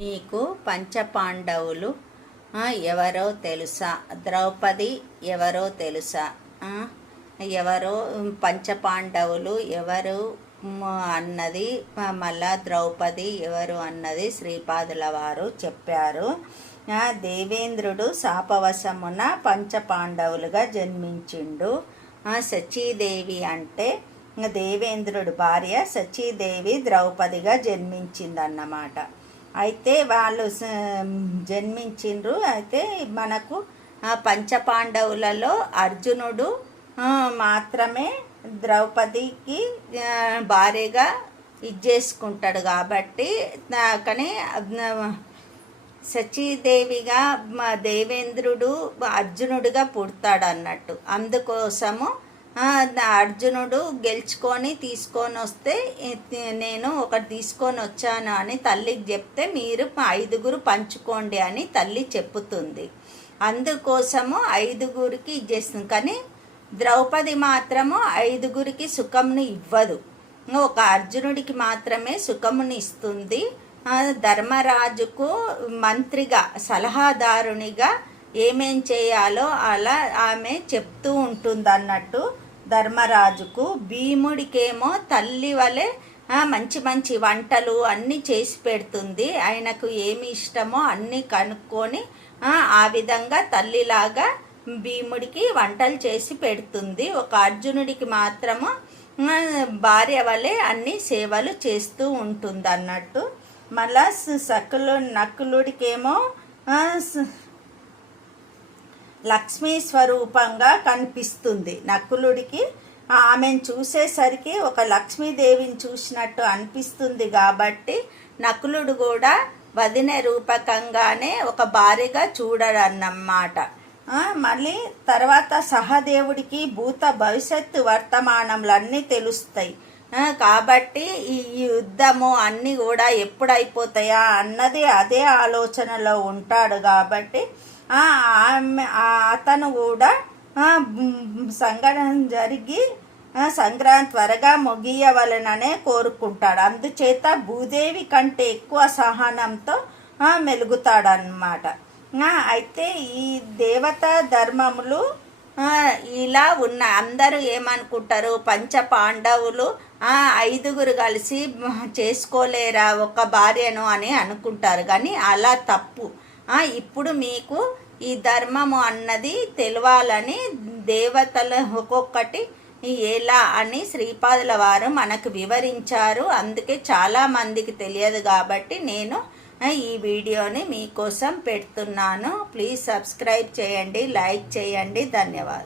మీకు పంచపాండవులు ఎవరో తెలుసా? ద్రౌపది ఎవరో తెలుసా? ఎవరో పంచపాండవులు ఎవరు అన్నది మళ్ళా ద్రౌపది ఎవరు అన్నది శ్రీపాదుల వారు చెప్పారు. దేవేంద్రుడు శాపవశమున పంచపాండవులుగా జన్మించిండు. సచీదేవి అంటే దేవేంద్రుడు భార్య సచీదేవి ద్రౌపదిగా జన్మించిందన్నమాట. అయితే వాళ్ళు జన్మించిండ్రు. అయితే మనకు పంచపాండవులలో అర్జునుడు మాత్రమే ద్రౌపదికి ఆ, భార్యగా ఇచ్చేసుకుంటాడు కాబట్టి కానీ సచీదేవిగా మా దేవేంద్రుడు అర్జునుడిగా పుడతాడు అన్నట్టు అందుకోసము అర్జునుడు గెలుచుకొని తీసుకొని వస్తే నేను ఒకటి తీసుకొని వచ్చాను అని తల్లికి చెప్తే మీరు ఐదుగురు పంచుకోండి అని తల్లి చెప్పుతుంది. అందుకోసము ఐదుగురికి ఇచ్చేస్తుంది. కానీ ద్రౌపది మాత్రము ఐదుగురికి సుఖంను ఇవ్వదు. ఒక అర్జునుడికి మాత్రమే సుఖముని ఇస్తుంది. ధర్మరాజుకు మంత్రిగా సలహాదారునిగా ఏమేం చేయాలో అలా ఆమె చెప్తూ ఉంటుంది అన్నట్టు. ధర్మరాజుకు భీముడికేమో తల్లి వలె మంచి మంచి వంటలు అన్నీ చేసి పెడుతుంది. ఆయనకు ఏమి ఇష్టమో అన్నీ కనుక్కొని ఆ, విధంగా తల్లిలాగా భీముడికి వంటలు చేసి పెడుతుంది. ఒక అర్జునుడికి మాత్రము భార్య వలె అన్ని సేవలు చేస్తూ ఉంటుంది అన్నట్టు మళ్ళా సకులు నకులుడికేమో లక్ష్మీ స్వరూపంగా కనిపిస్తుంది. నకులుడికి ఆమెను చూసేసరికి ఒక లక్ష్మీదేవిని చూసినట్టు అనిపిస్తుంది కాబట్టి నకులుడు కూడా వదిన రూపకంగానే ఒక భార్యగా చూడడన్నమాట మళ్ళీ తర్వాత సహదేవుడికి భూత భవిష్యత్తు వర్తమానములన్నీ తెలుస్తాయి. కాబట్టి ఈ యుద్ధము అన్నీ కూడా ఎప్పుడైపోతాయా అన్నది అదే ఆలోచనలో ఉంటాడు కాబట్టి అతను కూడా సంఘటన జరిగి సంక్రాంతి త్వరగా ముగియవలననే కోరుకుంటాడు. అందుచేత భూదేవి కంటే ఎక్కువ సహనంతో మెలుగుతాడనమాట అయితే ఈ దేవతా ధర్మములు ఇలా ఉన్న అందరూ ఏమనుకుంటారు? పంచ పాండవులు ఐదుగురు కలిసి చేసుకోలేరా ఒక భార్యను అని అనుకుంటారు. కానీ అలా తప్పు. ఇప్పుడు మీకు ఈ ధర్మము అన్నది తెలవాలని దేవతలు ఒక్కొక్కటి ఎలా అని శ్రీపాదుల వారు మనకు వివరించారు. అందుకే చాలా మందికి తెలియదు కాబట్టి నేను ఈ వీడియోని మీకోసం పెడుతున్నాను. ప్లీజ్ సబ్స్క్రైబ్ చేయండి లైక్ చేయండి. ధన్యవాదాలు.